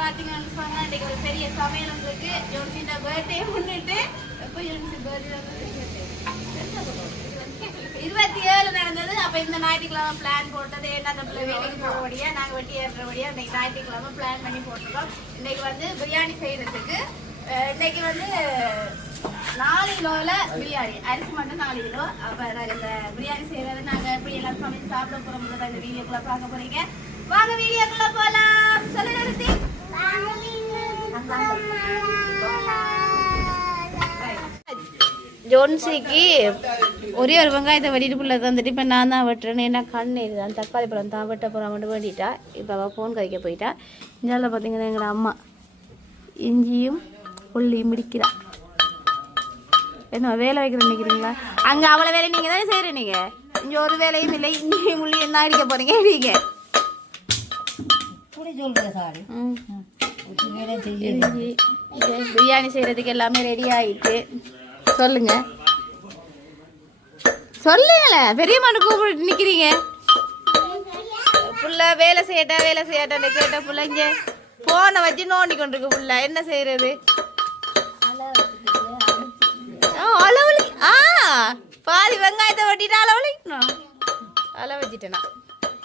பாத்தீங்கன்னு சொன்னா இன்னைக்கு ஒரு பெரிய சமையல் இருக்கு. ஜோன்சியோட பர்த்டே முன்னிட்டு எப்போ ஜோன்சி பர்த்டே 27 நடந்தது. அப்ப இந்த ஞாயிற்றுக்கிழமை பிளான் போட்டது ஏன்னா அந்த பிள்ளை வேலைக்கு போகபடியா நாங்க வெட்டி ஏறுறபடியா இன்னைக்கு ஞாயிற்றுக்கிழமை பிளான் பண்ணி போட்டிருக்கோம். இன்னைக்கு வந்து பிரியாணி செய்யறதுக்கு இன்னைக்கு வந்து 4 கிலோல பிரியாணி அரிசி மட்டும் 4 கிலோ. அப்ப நாங்க இந்த பிரியாணி செய்யறது நாங்க எப்படி எல்லாம் சமைச்சு சாப்பிட போறோம் இந்த வீடியோக்குள்ள பார்க்க போறீங்க. வாங்க வீடியோக்குள்ள போலாம். சொல்ல நிறுத்தி ஜோன்சிக்கு ஒரே ஒரு வெங்காயத்தை வெட்டிட்டு பிள்ளை தந்துட்டு இப்போ நான் தான் வெட்டுறேன்னு என்ன கண்ணு இதுதான் தக்காளி பழம் தான் வெட்ட போகிறான் மட்டும் வேண்டிட்டா. இப்போ அவள் ஃபோன் கறிக்க போயிட்டா. இஞ்சால பார்த்தீங்கன்னா எங்களோட அம்மா இஞ்சியும் உள்ளியும் முடிக்கிறா. என்ன வேலை வைக்கிற நினைக்கிறீங்களா? அங்கே அவ்வளோ வேலை நீங்கள் தானே செய்கிற. நீங்கள் இங்கே ஒரு வேலையும் இல்லை. இஞ்சியும் உள்ளியும் தான் அடிக்க போகிறீங்க. நீங்கள் பிரியாணி செய்கிறதுக்கு எல்லாமே ரெடி ஆகிட்டு சொல்லுங்க சொல்லுங்கள. பெரிய மாட்டு கூப்பிட்டு நிக்கிறீங்க. புள்ள வேலை செய்யட்டான்னு கேட்ட புள்ள இங்க போனை வச்சு நோண்டி கொண்டிருக்கு. புள்ள என்ன செய்யறது? அளவலி பாதி வெங்காயத்தை வெட்டிட்டு அளவலிக்கணும். அளவு வச்சுட்டேனா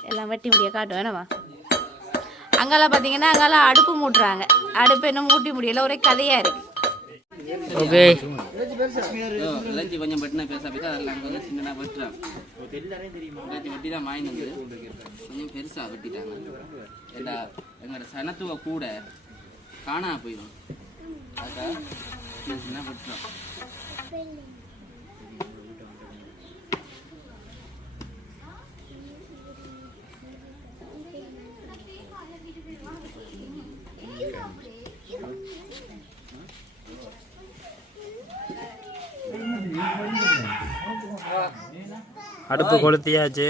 எல்லாம் வெட்டி முடிய காட்டு வேணாமா? அங்கெல்லாம் பார்த்தீங்கன்னா அங்கெல்லாம் அடுப்பு மூட்டுறாங்க. அடுப்பு என்ன மூட்டி முடியல. ஒரே கதையா இருக்கு. ஓகே கொஞ்சம் பட்டினா பேச போய் அதெல்லாம் அங்கே வந்து சின்னதாக வெட்டுறாங்க. வெட்டி தான் வாங்கினது கொஞ்சம் பெருசாக வெட்டிட்டாங்க. எல்லா எங்களோட சனத்துவ கூட காணா போயிடும். அதுக்காக சின்ன வெட்டுறோம். அடுப்பு கொளுத்தியாச்சு.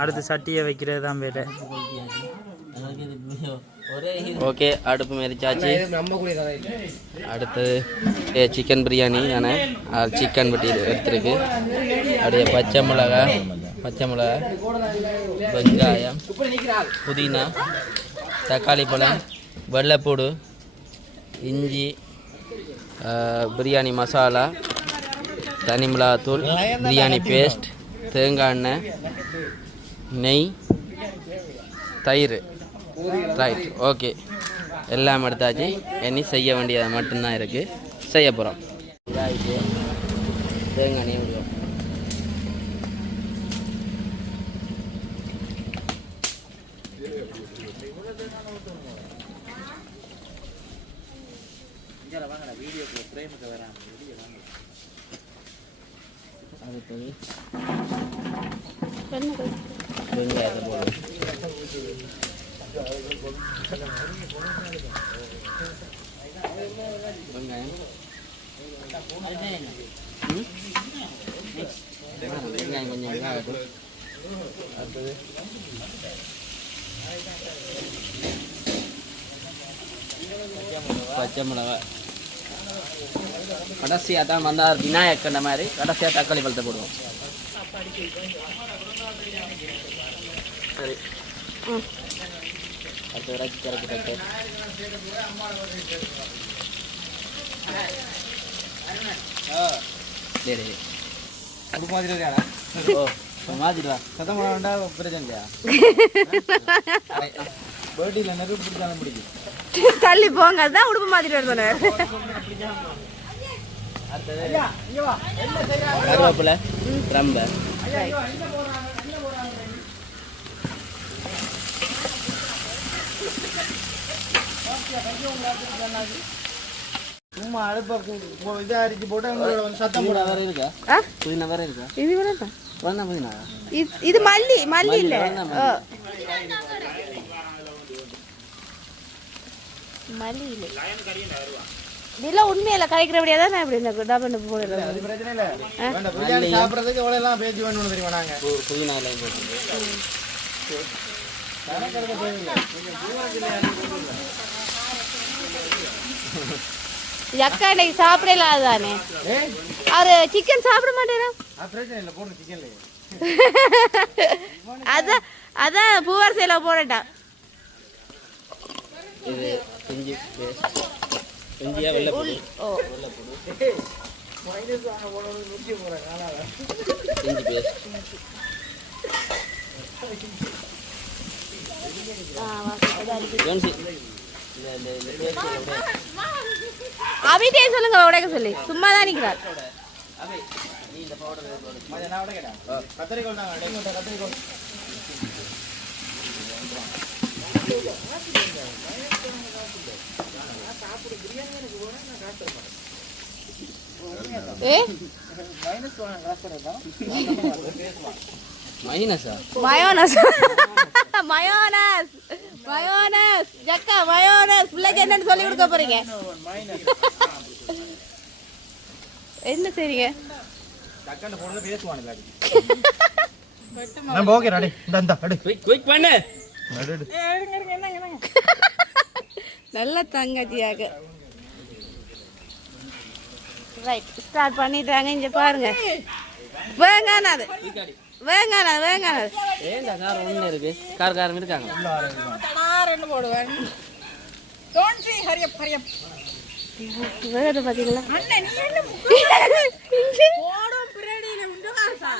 அடுத்து சட்டியை வைக்கிறது தான் வேலை. ஓகே அடுப்பு மெரிச்சாச்சு. அடுத்தது சிக்கன் பிரியாணி தானே. சிக்கன் வெட்டி எடுத்துருக்கு. அப்படியே பச்சை மிளகா வெங்காயம் புதினா தக்காளி பழம் வெள்ளைப்பூடு இஞ்சி பிரியாணி மசாலா தனி மிளகாத்தூள் பிரியாணி பேஸ்ட் தேங்காய் எண்ணெய் நெய் தயிர். ரைட் ஓகே எல்லாம் எடுத்தாச்சு. இனி செய்ய வேண்டியது மட்டும்தான் இருக்குது. செய்ய போகிறோம். இதாகிட்டு தேங்காய் எண்ணெய் விடுவோம். அடுத்தது வெங்காயத்தை போடுவோம். வெங்காயம் கொஞ்சம் வெங்காயம். அடுத்தது பச்சை மிளகாய். கடைசியாக தான் வந்தால் விநாயகண்ட மாதிரி கடைசியாக தக்காளி பழத்தை போடுவோம். சரி அடுத்து இறக்கி கரெக்ட். சரி ஓ மாதிரிடா சத்தம் போட வேண்டாம். பிரச்சனை இல்லையா? பேர்டியில் நெருப்பு பிடிச்சாலும் பிடிக்கும். தள்ளி போங்க. அதுதான் உடுப்பு மாதிரி சொன்னார். கருவேப்பிலை ரொம்ப சும்மா அடுப்ப இதை அரிச்சு போட்டு சத்தம் போட வேற இருக்கா? புதினா வேற இருக்கா? இது வேணாம். புதினா இது மல்லி இல்ல. மல்லி இல்ல. இதெல்லாம் உண்மையில கரைக்கிறபடியா தான் நான் இப்படி இந்த டபுள் போடுறேன். அது பிரச்சனை இல்ல. வேண்டாம் பிரியாணி சாப்பிடுறதுக்கு எவ்வளவு எல்லாம் பேச்சு வேணும்னு தெரியுமா? நாங்க புதினா எல்லாம் போட்டு கணக்கெடுக்க தேவையில்லை. அக்கா இன்னைக்கு சாப்பிடலாம் தானே. அவரு சிக்கன் சாப்பிட மாட்டேரா? பிரச்சனை இல்லை போடணும் சிக்கன்ல. அதான் பூவரசையில போடட்டா. இது இஞ்சி பேஸ்ட் இஞ்சியா வெள்ளைப்பூடு ஓ இஞ்சி பேஸ்ட் ஜோன்சி அபிட்டே சொல்லுங்க உடைக்க சொல்லி சும்மா தான் நிற்கிறார் கத்திரிக்கோள் தாங்க கத்திரிக்கோள் மைனஸா mayonnaise mayonnaise mayonnaise Jagga mayonnaise பிள்ளைக்கு என்னன்னு சொல்லி கொடுக்க போறீங்க என்ன செய்றீங்க டக்கண்ட போறது பேசுவானே லாடி நான் ஓகே ரெடி இந்த அடி குயிக் பண்ணு நல்ல தங்கச்சியாக ரைட் ஸ்டார்ட் பண்ணிட்டாங்க இங்க பாருங்க வேங்கானது வேங்கானது வேங்கானது ஏண்டா கார் ஒண்ணு இருக்கு காரம் இருக்காங்க ரெண்டு போடுவேன் டோன்ட் சீ ஹரி அப் வேற பாத்தீங்களா அண்ணே நீ என்ன போடும் பிரேடில உண்டு காசா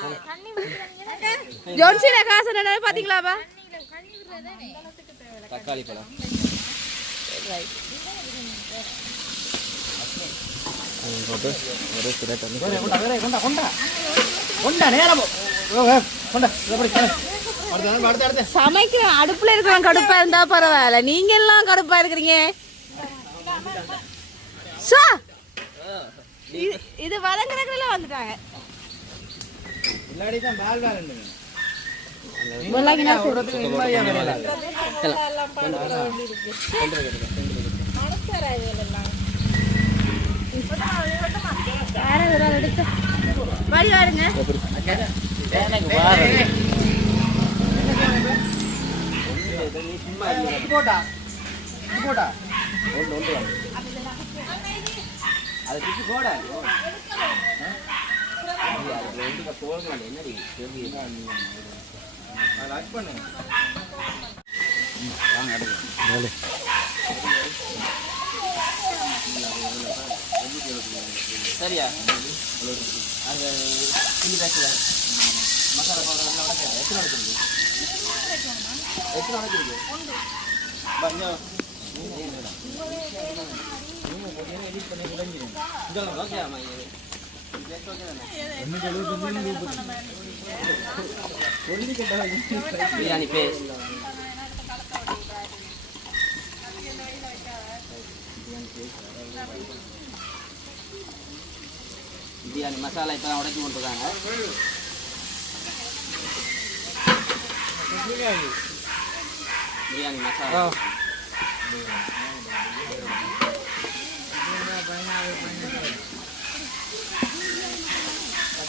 ஜோன்சில காசு என்ன பாத்தீங்களாப்பா தக்காளி பழம் ரைட் போட்டு ஒரு சில தண்ணி கொண்டா நேரம் கொண்டா எப்படி அடுத்து சமைக்கிற அடுப்புல இருக்கிறவன் கடுப்பா இருந்தா பரவாயில்ல நீங்க எல்லாம் கடுப்பா இருக்கிறீங்க சா இது வதங்குறதுல வந்துட்டாங்க இல்லாடி தான் பால் வாரண்டுங்க முள்ளங்கினா சொல்றதுக்கு நிம்மதியா வேலை எல்லாம் பண்ண வேண்டியிருக்கு மனசரா இதெல்லாம் வேற ஒரு ஆள் எடுத்து வாடி வாருங்க எனக்கு வாரு போட்டா போட்டா ஒன்று அதை திருப்பி போட போகலாம் என்னடி லாக் பண்ணு வாங்க அடுத்து சரியா அது சில்லி பேக்கல மசாலா பவுடர் எல்லாம் உடைக்க எத்தனை உடைச்சிருக்கு எத்தனை உடைச்சிருக்கு ஓகே ஆமா பிரியாணி பேஸ்ட் பிரியாணி மசாலா இப்போ தான் உடைச்சி கொண்டுருக்காங்க பிரியாணி மசாலா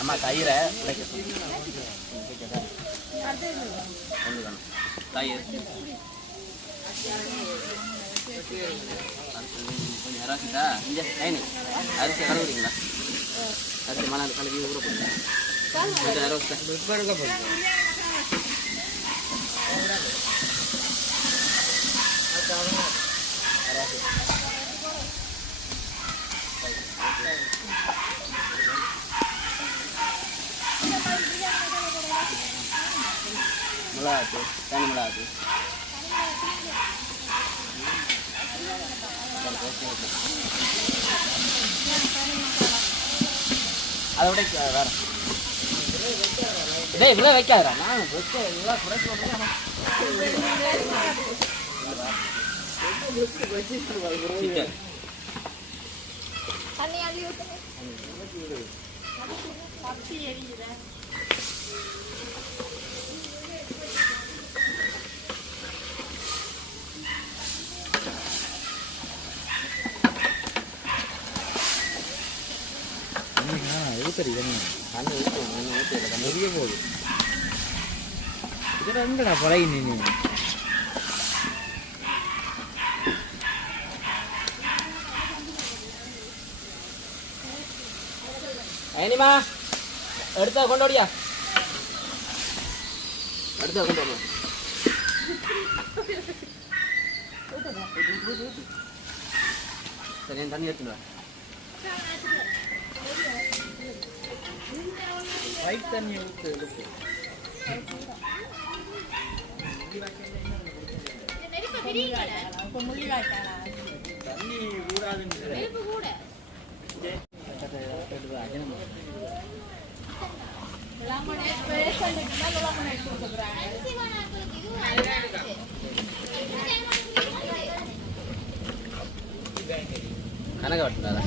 அம்மா தயிரை உடைக்க ஒன்று தயிர் கொஞ்சம் இறக்கிட்டா இங்கே லைனு அரிசி கழுவுறீங்களா அரிசி மணல் கழுவி ஊற போடுங்க கொஞ்சம் இறக்கிட்டா இப்போ எடுக்க போகுது மிளகாத்து தனி மிளகாத்து அதை விட வேற டேய் இவ்வளோ வைக்காதா நான் வச்ச எல்லாம் குறைச்சி சிக்கன் எங்கடா பழகி நீ ஐனிமா எடுத்தா கொண்டோடியா எடுத்தா கொண்டு சரி தண்ணி எடுத்துட்டு வா ரைட் தண்ணி ஊத்து எடுத்து இப்போ முள்ளி வாய்க்கானா தண்ணி ஊறாதுன்னு லெமன் ஸ்பெஷல் தான் லெமன் எடுத்து கொடுக்குறாங்க கணக்கு வட்டுனாரா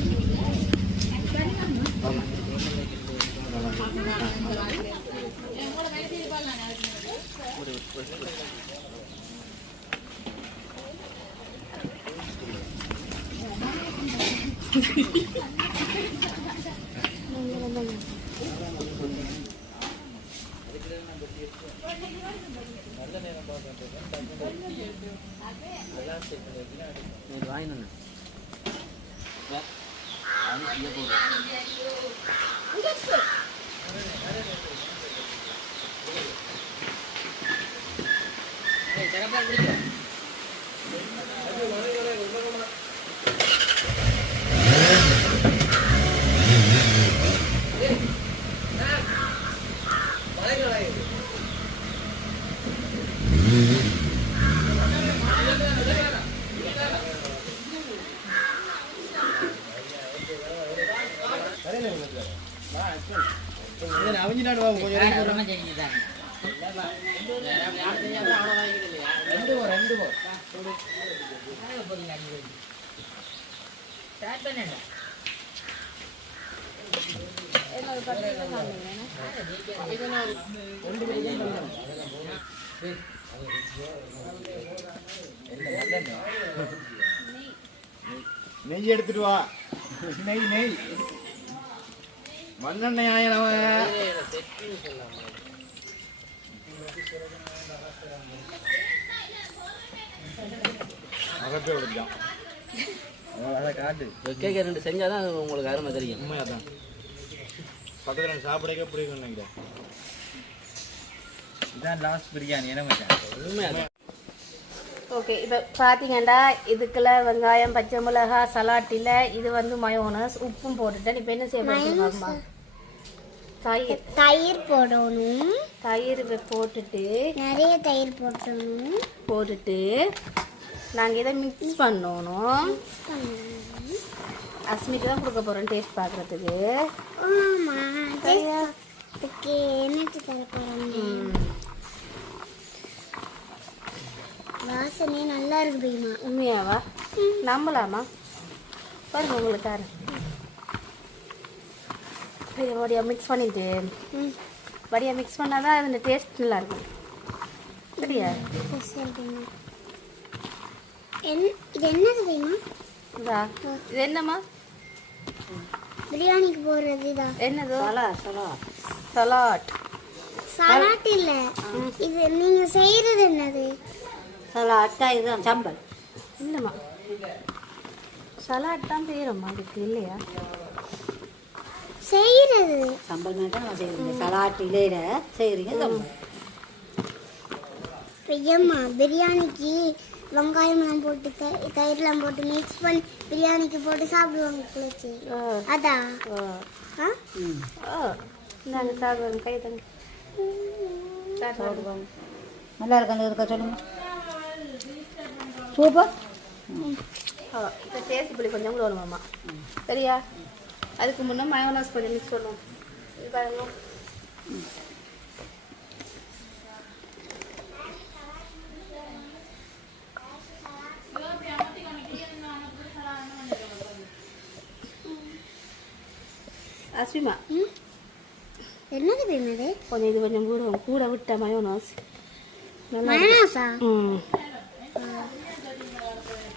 வாங்கினேன் அவஞ்சினாடு வாங்க கொஞ்சம் ரெண்டு நெய் எடுத்துட்டு வா நெய் மண்ணெண்ணெய் ஆயிரம் அகப்பே விடுச்சான் அதை காட்டு கேட்க 2 செஞ்சாதான் உங்களுக்கு அருமை தெரியும் உண்மையாதான் பக்கத்தில் சாப்பிடக்க பிடிக்கும் நினைக்கிறேன் இதான் லாஸ்ட் பிரியாணி என்ன மச்சான் உண்மையாதான் ஓகே இப்போ பார்த்தீங்கன்னா இதுக்குள்ள வெங்காயம் பச்சை மிளகாய் சலாட்டில் இது வந்து மயோனஸ் உப்பும் போட்டுட்டேன் இப்போ என்ன செய்ய போகிறோம்மா தயிர் போடணும் தயிர் போட்டுட்டு நிறைய தயிர் போட்டுட்டு நாங்கள் இதை மிக்ஸ் பண்ணணும் அஸ்மிக்கு தான் கொடுக்க போகிறோம் டேஸ்ட் பார்க்குறதுக்கு ஓகே என்னட்டு தர போகிறோம் வாசனை நல்லா இருக்கு தெரியுமா உண்மையாவா நம்பலாமா பாருங்க உங்களுக்கு தாரு இதை வடியாக மிக்ஸ் பண்ணிட்டு வடியாக மிக்ஸ் பண்ணால் தான் அதில் டேஸ்ட் நல்லா இருக்கும் சரியா இது என்னது தெரியுமா இதா இது என்னம்மா பிரியாணிக்கு போடுறது இதா என்னது சலாட் சலாட் இல்ல இது நீங்க செய்யறது என்னது சலாட்டா இதுதான் சம்பல் இல்லைம்மா சலாட் தான் செய்கிறோம்மா அதுக்கு இல்லையா செய்யறது சம்பல் தான் நான் செய்கிறேன் சலாட் இலையில செய்கிறீங்க சம்பல் ஐயம்மா பிரியாணிக்கு வெங்காயம்லாம் போட்டு தயிர்லாம் போட்டு மிக்ஸ் பண்ணி பிரியாணிக்கு போட்டு சாப்பிடுவாங்க குளிச்சு அதா நாங்கள் சாப்பிடுவோம் கை தங்க சாப்பிடுவாங்க நல்லா இருக்காங்க இருக்கா சொல்லுங்க சூப்பர் இப்போ டேஸ்ட் புளி கொஞ்சம் கூட வருமாம்மா சரியா அதுக்கு முன்னே மயோனாஸ் கொஞ்சம் மிக்ஸ் பண்ணுவோம் இது பாருங்க அஸ்விமா என்னது வேணுது கொஞ்சம் இது கொஞ்சம் கூட விட்ட மயோனாஸ் மயோனாஸா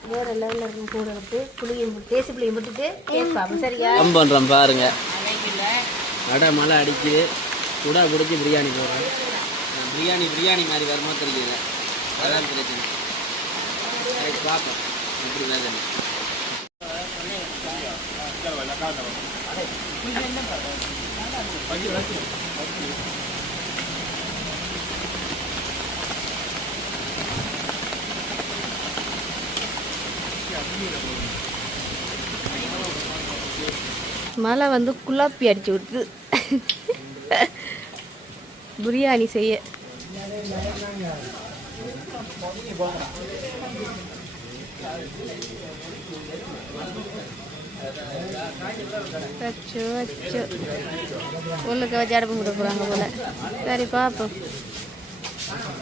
வேற லெவலில் இருக்கும் கூட விட்டு புளியும் தேசி புளியும் விட்டுட்டு டேஸ்ட் பார்ப்போம் சரியா பண்ணுறோம் பாருங்க வடை மழை அடிக்குது சுடா பிடிச்சி பிரியாணி போடுறோம் பிரியாணி மாதிரி வருமா தெரியல அதான் பிரச்சனை பார்ப்போம் எப்படி வேதனை மழை வந்து குழப்பி அடிச்சு விடுது பிரியாணி செய்ய. அச்சோ அச்சோ உள்ளுக்க வச்சு அடுப்பு விட போகிறாங்க போல. சரி பார்ப்போம்.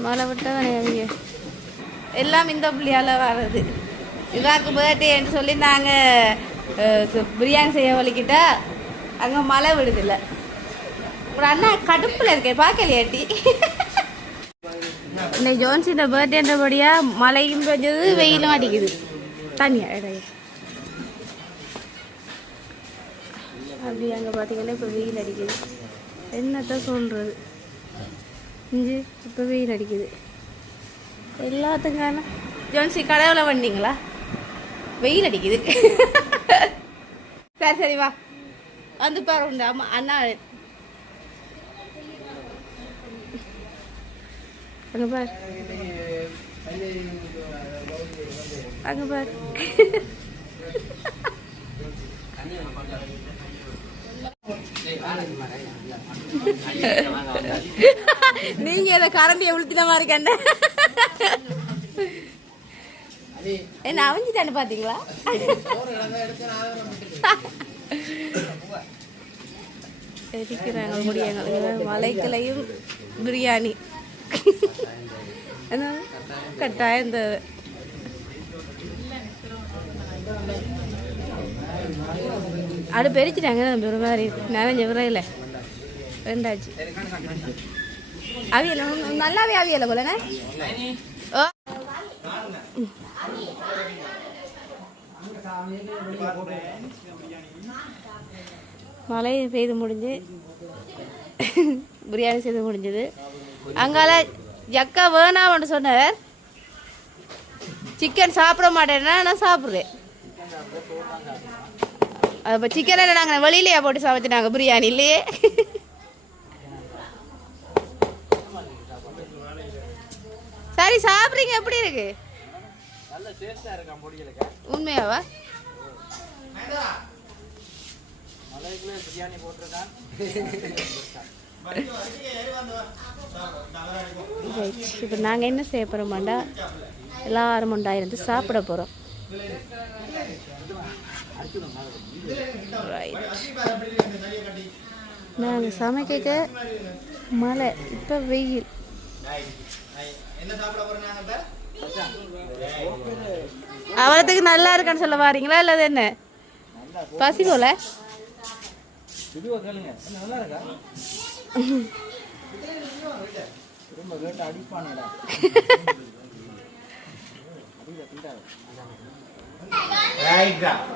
மழை விட்டவனே அவங்க எல்லாம் இந்த புள்ளியால் வர்றது. இவாக்கு பர்த்டேன்னு சொல்லி நாங்கள் பிரியாணி செய்ய வலிக்கிட்டா அங்கே மழை விடுதில்லை. ஒரு அண்ணா கடுப்பில் இருக்கேன் பார்க்கலையாட்டி. இன்னைக்கு ஜோன்ஸின் பர்த்டேன்றபடியாக மழையும் பெஞ்சது வெயிலும் அடிக்குது. தனியா இடையே அப்படி அங்கே பார்த்தீங்கன்னா இப்போ வெயில் அடிக்குது. என்னத்தான் சொல்கிறது, இஞ்சி இப்போ வெயில் அடிக்குது எல்லாத்துக்கான. ஜோன்சி கடவுளை வந்தீங்களா? வெயில் அடிக்குது. சரி சரி வா வந்து பாரு. உண்டு அம்மா அண்ணா அங்கே பாரு அங்கே பாரு. நீங்க இதை கரண்டியை உளுத்தின மாதிரி கண்ட என்ன அவஞ்சிட்டான்னு பாத்தீங்களா? இருக்கிறாங்க முடியாங்க. மலைக்கலையும் பிரியாணி கட்டாயம் இந்த அது பெரிச்சிட்டாங்க. ஒரு மாதிரி நிறைஞ்ச விரையில ரெண்டாச்சு அவியல நல்லாவே அவியல போலண்ணே. மழை பெய்து முடிஞ்சு பிரியாணி செய்து முடிஞ்சது. அங்கால ஜக்கா வேணாம்னு சொன்னார். சிக்கன் சாப்பிட மாட்டேன்னா நான் சாப்பிட்றேன். அப்போ சிக்கனை நாங்கள் வெளியிலையா போட்டு சமைச்சிட்டாங்க பிரியாணி இல்லையே. சரி சாப்பிட்றீங்க எப்படி இருக்கு? உண்மையாவா? இப்போ நாங்கள் என்ன செய்ய போகிறோமாண்டா, எல்லாரும் உண்டாயிருந்து சாப்பிட போகிறோம். நாங்கள் சமைக்க மழை, இப்போ வெயில். அவரத்துக்கு நல்லா இருக்கான்னு சொல்ல வாரீங்களா இல்லை என்ன பசி போல?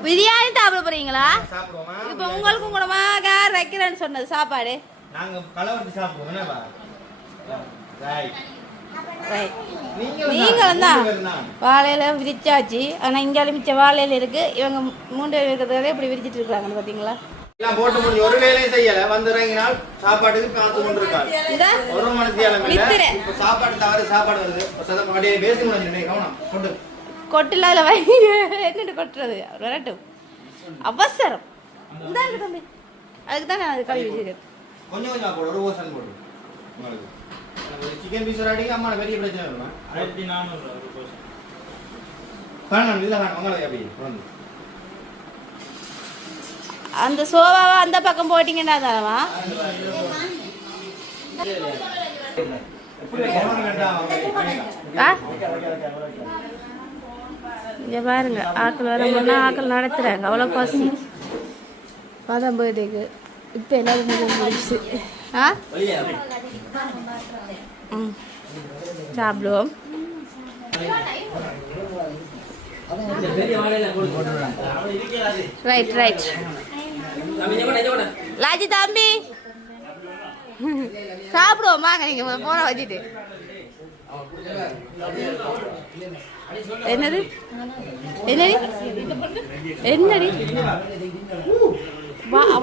பிரியாணி சாப்பிட போறீங்களா? இப்ப உங்களுக்கும் கூட யார் வைக்கிறேன்னு சொன்னது சாப்பாடு? நீங்களும் தான் வாழையில விரிச்சாச்சு. ஆனா இங்காலும் மிச்ச வாழையில இருக்கு. இவங்க மூன்று இருக்கிறத இப்படி விரிச்சிட்டு இருக்காங்க பாத்தீங்களா? போட்டு முடிஞ்சு ஒரு வேலையும் செய்யல வந்துறங்கினால் சாப்பாட்டுக்கு காத்து கொண்டிருக்காரு. ஒரு மணித்தியாலம் இல்ல சாப்பாடு தவறு சாப்பாடு வருது. அப்படியே பேசி முடிஞ்சு கவனம் கொண்டு கொட்டுல என்னட்டு கொட்டுறது வரட்டும். அவசரம் இந்தாங்க தம்பி. அதுக்கு தான் நான் கழுவி வச்சிருக்கேன். கொஞ்சம் கொஞ்சம் போடு. ஒரு ஓசன் போடு. உங்களுக்கு சிக்கன் பீஸ் அடிக்க அம்மா பெரிய பிரச்சனை வருமா? 1400 ஒரு கோஸ். காணோம் இல்ல காணோம் உங்களுக்கு அப்படியே வந்து அந்த சோவாவை அந்த பக்கம் போட்டீங்கன்னா தானவா? இங்க பாருங்க ஆக்கள் வர ஆக்கள் நடத்துறாங்க. அவ்வளோ பசி. 10 பர்த்டேக்கு இப்போ எல்லாரும் முடிச்சு சாப்பிடுவோம். ரைட் ரைட் லாஜி தம்பி சாப்பிடுவோம் வாங்க. நீங்க போன வச்சுட்டு என்னது என்னடி என்னடி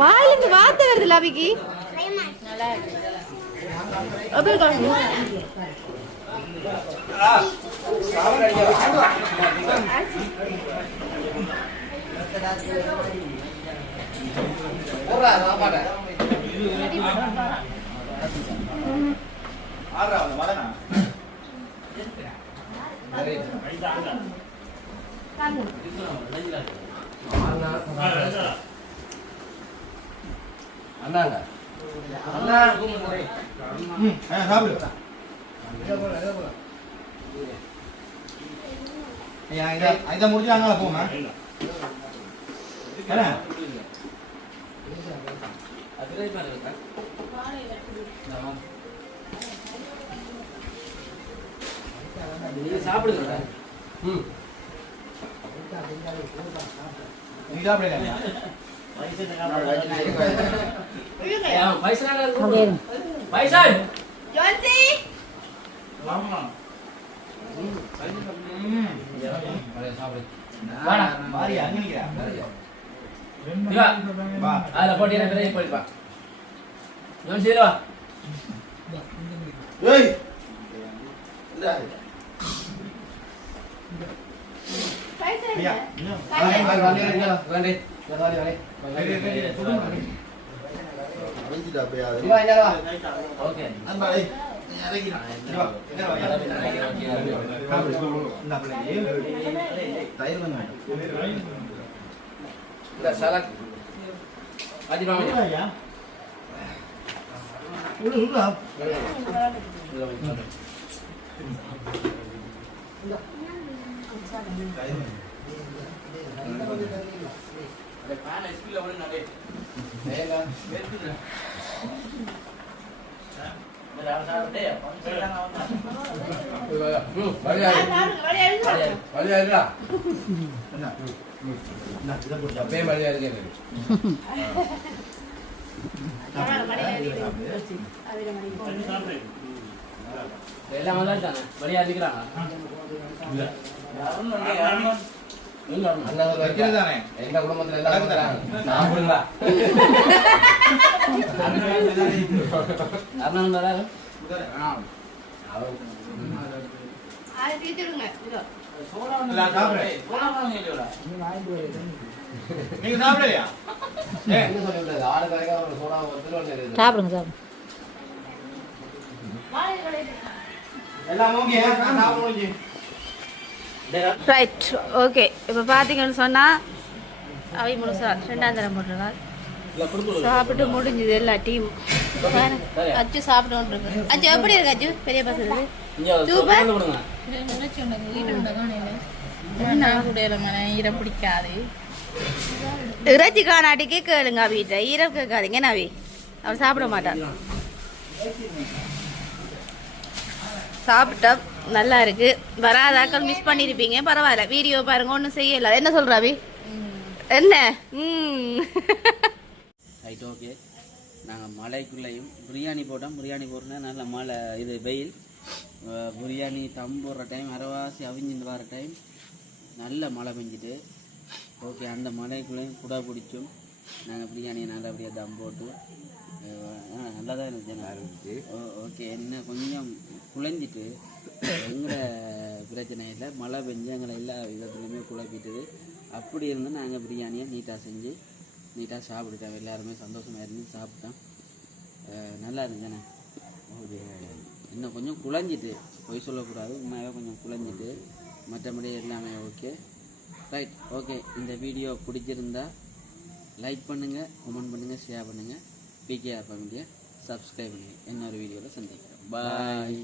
வாயிலிருந்து வார்த்தை வருது லாபிக்கு. அண்ணாங்க சாப்பிடு இதை முடிச்சு அங்கே போமா சாப்பிடுங்க. நீ சாப்பிடுங்க ஜோன்சி மாறி அங்கே அதில் போட்டு எனக்கு போயிருப்பா ஜோன்சிவா ஏய் ஐயா வேண்டி ஓகே சலாட் எல்லாம் வந்தாட்டானே வழியா இருக்கிறாங்க எங்க குடும்பத்துல எல்லாம் அண்ணன் வராரு அதை தீர்த்து விடுங்க இதோ நீங்க சாப்பிடலையா சாப்பிடுங்க எல்லாம் ஓகே சாப்பிடுங்க ரைட் ஓகே இப்போ பார்த்தீங்கன்னு சொன்னால் அவை முழுசா 2ஆம் தரம் போட்டுருக்காள் சாப்பிட்டு முடிஞ்சது எல்லா டீம் அச்சு சாப்பிட்டு அச்சு எப்படி இருக்கு அச்சு பெரிய பசங்க சூப்பர் ஈரம் பிடிக்காது இறைச்சி காணாட்டிக்கே கேளுங்க வீட்டை ஈரம் கேட்காதீங்க நவி அவர் சாப்பிட மாட்டார் சாப்பிட்டா நல்லா இருக்கு வராதாக்கள் மிஸ் பண்ணியிருப்பீங்க பரவாயில்ல வீடியோ பாருங்க ஒன்றும் செய்யல என்ன சொல்றாவி என்ன ரைட் ஓகே நாங்கள் மலைக்குள்ளேயும் பிரியாணி போட்டோம் பிரியாணி போட்டோன்னா நல்ல மழை இது வெயில் பிரியாணி தம் போடுற டைம் அரைவாசி அவிஞ்சிட்டு வர டைம் நல்ல மழை பெஞ்சிட்டு ஓகே அந்த மலைக்குள்ளேயும் குடா பிடிச்சும் நாங்கள் பிரியாணியை நல்லபடியாக தம் போட்டு நல்லா தான் இருந்துச்சு ஓகே என்ன கொஞ்சம் குழஞ்சிட்டு எங்களை பிரச்சனை இல்லை மழை பெஞ்சு எங்களை எல்லா விதத்துலையுமே குழப்பிட்டுது அப்படி இருந்து நாங்கள் பிரியாணியை நீட்டாக செஞ்சு நீட்டாக சாப்பிட்டுட்டோம் எல்லாருமே சந்தோஷமாக இருந்து சாப்பிட்டோம் நல்லா இருந்துச்சுண்ணே ஓகே இன்னும் கொஞ்சம் குழஞ்சிட்டு பொய் சொல்லக்கூடாது உண்மையாக கொஞ்சம் குழஞ்சிட்டு மற்றபடி எல்லாமே ஓகே ரைட் ஓகே இந்த வீடியோ பிடிச்சிருந்தா லைக் பண்ணுங்கள் கமெண்ட் பண்ணுங்கள் ஷேர் பண்ணுங்கள் பிகேஆர் ஃபேமிலியை சப்ஸ்கிரைப் பண்ணுங்கள் இன்னொரு வீடியோவில் சந்திக்கிறேன் பாய்